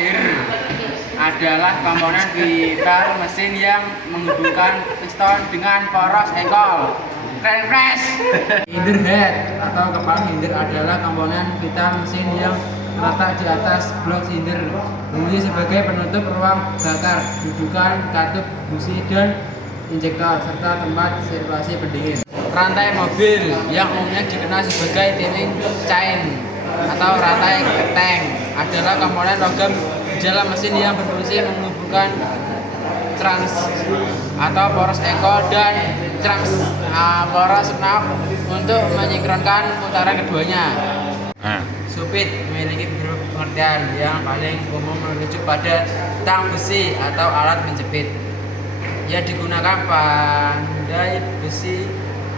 air adalah komponen vital mesin yang menghubungkan piston dengan poros engkol. Crankcase. Hinder head atau kepala hinder adalah komponen vital mesin yang terletak di atas blok hinder, berfungsi sebagai penutup ruang bakar, dudukan katup busi dan injektor, serta tempat sirkulasi pendingin. Rantai mobil yang umumnya dikenal sebagai timing chain atau rantai keteng adalah komponen logam di dalam mesin yang berfungsi menghubungkan trans atau poros engkol dan trans poros knob untuk menyinkronkan putaran keduanya. Supit memiliki beberapa pengertian yang paling umum merujuk pada tang besi atau alat menjepit yang digunakan pandai besi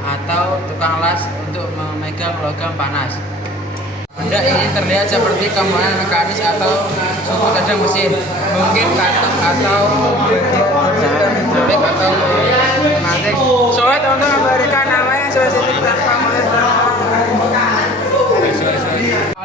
atau tukang las untuk memegang logam panas. Benda ini terlihat seperti komponen mekanis atau suku cadang mesin, mungkin katup atau bagian sistem hidrolik atau pneumatik. Sulit untuk memberikan nama yang spesifik tanpa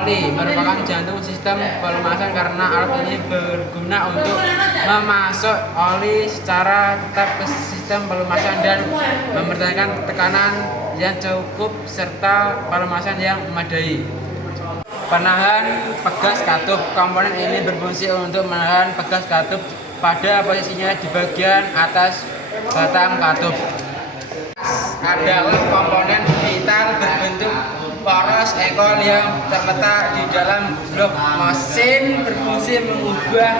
oli merupakan jantung sistem pelumasan karena alat ini berguna untuk memasuk oli secara tetap ke sistem pelumasan dan mempertahankan tekanan yang cukup serta pelumasan yang memadai. Penahan pegas katup. Komponen ini berfungsi untuk menahan pegas katup pada posisinya di bagian atas batang katup. Adalah komponen vital berbentuk poros engkol yang terletak di dalam blok mesin, berfungsi mengubah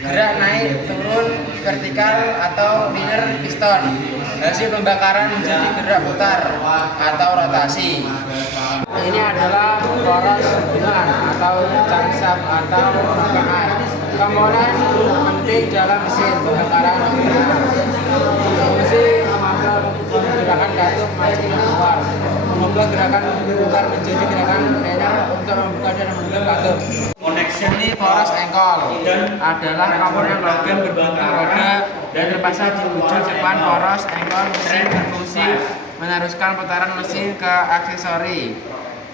gerak naik turun vertikal atau linear piston hasil pembakaran menjadi gerak putar atau rotasi. Ini adalah poros hubungan atau camshaft atau rangkaian komponen penting dalam mesin pembakaran berfungsi mengatur gerakan katup maju dan keluar, mengubah gerakan putar menjadi gerakan linear untuk membuka dan menutup katup. Ini poros engkol adalah komponen logam berbentuk roda dan terpasang di ujung depan poros engkol mesin, berfungsi meneruskan putaran mesin ke aksesori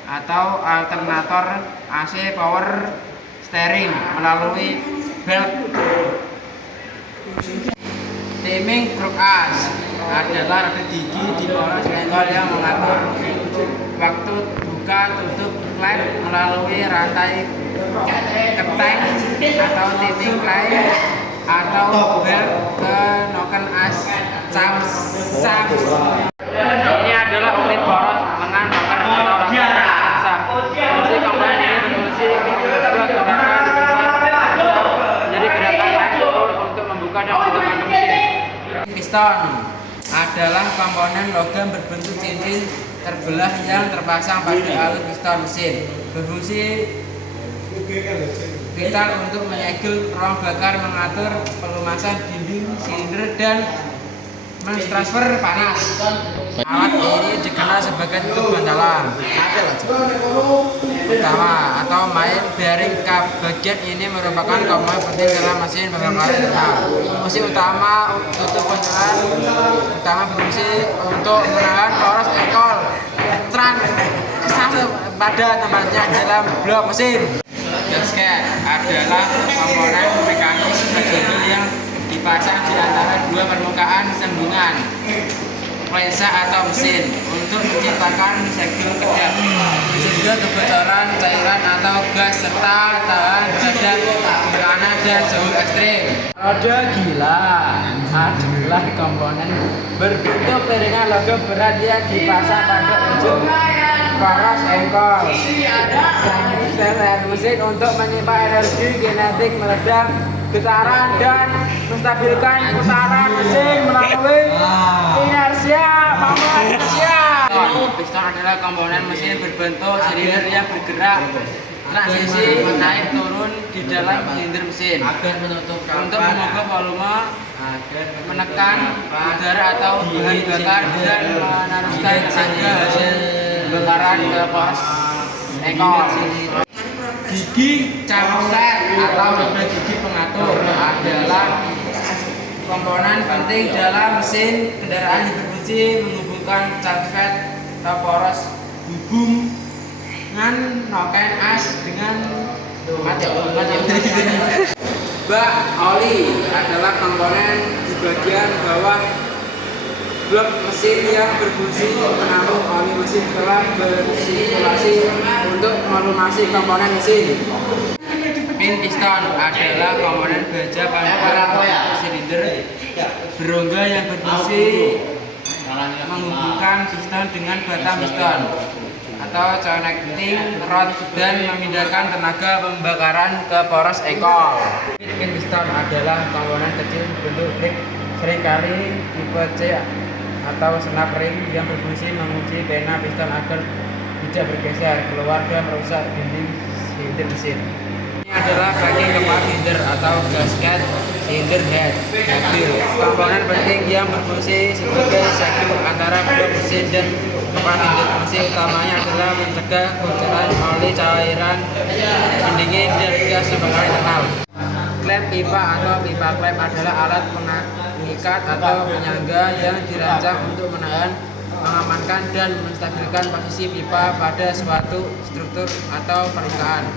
atau alternator AC power steering melalui belt. Timing kruk as adalah roda gigi di poros engkol yang mengatur waktu buka tutup klep melalui rantai keteng atau titik klep atau belt ke noken as camshaft. Ini adalah unit poros lengan noken atau camshaft. Fungsi komponen ini berfungsi mengubah gerakan menjadi gerakan naik turun untuk membuka dan menutup mesin. Piston adalah komponen logam berbentuk cincin terbelah yang terpasang pada alur piston mesin, berfungsi vital untuk menyegel ruang bakar, mengatur pelumasan dinding silinder dan mentransfer panas. Alat ini dikenal sebagai tutup bantalan utama atau main bearing cup. Bagian ini merupakan komponen penting dalam mesin pembakaran internal. Fungsi utama tutup bantalan utama berfungsi untuk menahan poros engkol pada tempatnya dalam blok mesin. Gasket adalah komponen mekanis segel yang dipasang di antara dua permukaan sambungan lensa atau mesin untuk menciptakan segel kedap, mencegah kebocoran cairan atau gas serta tahan terhadap tekanan dan suhu ekstrim. Roda gila adalah komponen berbentuk piringan logam berat yang dipasang pada ujung poros engkol mesin untuk menyimpan energi kinetik, meredam getaran dan menstabilkan putaran mesin melalui inersia. Piston adalah komponen mesin berbentuk silinder yang bergerak transisi naik turun di dalam silinder mesin untuk mengubah volume, menekan udara atau bahan bakar dan meneruskan tenaga hasil bakaran ke poros engkol. Gigi camshaft atau roda gigi pengatur adalah komponen penting dalam mesin kendaraan yang berfungsi menghubungkan camshaft atau poros hubungan noken as dengan Bak oli adalah komponen di bagian bawah blok mesin yang berfungsi menampung oli mesin setelah bersirkulasi untuk melumasi komponen mesin. Pin piston adalah komponen baja pada silinder berongga yang berfungsi menghubungkan piston dengan batang piston atau connecting rod dan memindahkan tenaga pembakaran ke poros engkol. Pin piston adalah komponen kecil bentuk ring seringkali tipe C atau snap ring yang berfungsi mengunci pena piston agar tidak bergeser keluar dan merusak dinding silinder mesin. Ini adalah bagian kepala silinder atau gasket silinder head mobil. Komponen penting yang berfungsi sebagai satu antara blok mesin dan kepala silinder mesin utamanya adalah mencegah bocoran oli cairan pendingin dan gas pembakaran internal. Klep pipa atau pipa klep adalah alat pengikat atau penyangga yang dirancang untuk menahan, mengamankan dan menstabilkan posisi pipa pada suatu struktur atau permukaan.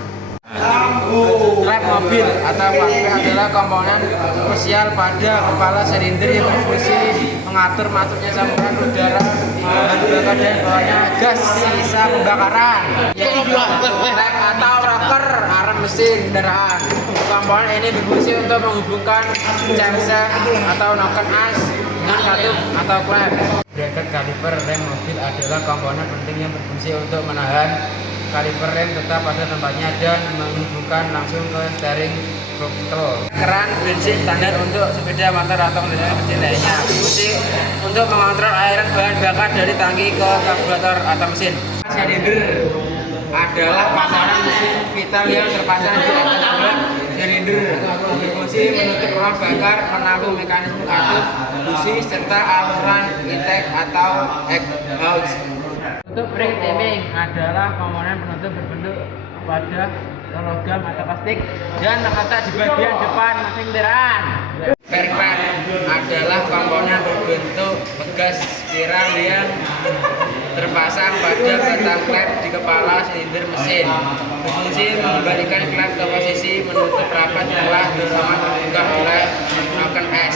Klep mobil atau valve adalah komponen krusial pada kepala silinder yang berfungsi mengatur masuknya saluran udara dan bawahnya gas sisa pembakaran. Klep atau rocker arm mesin kendaraan. Komponen ini berfungsi untuk menghubungkan crankshaft atau noken as dengan katup atau klep. Bracket kaliper rem mobil adalah komponen penting yang berfungsi untuk menahan kaliper rem tetap pada tempatnya dan menghubungkan langsung ke steering throttle. Keran bensin standar untuk sepeda motor atau kendaraan kecil lainnya berfungsi untuk mengontrol aliran bahan bakar dari tangki ke karburator atau mesin. Silinder adalah komponen mesin vital yang terpasang di atas blok silinder, berfungsi menutup ruang bakar, menampung mekanisme katup, busi serta aluran intake atau exhaust. Penutup ring timing adalah komponen penutup berbentuk wadah logam atau plastik dan terletak di bagian depan masing kendaraan. Perpet adalah komponen berbentuk pegas spiral yang terpasang pada batang klep di kepala silinder mesin, berfungsi mengembalikan klep ke posisi menutup rapat setelah bersama terbuka oleh noken S.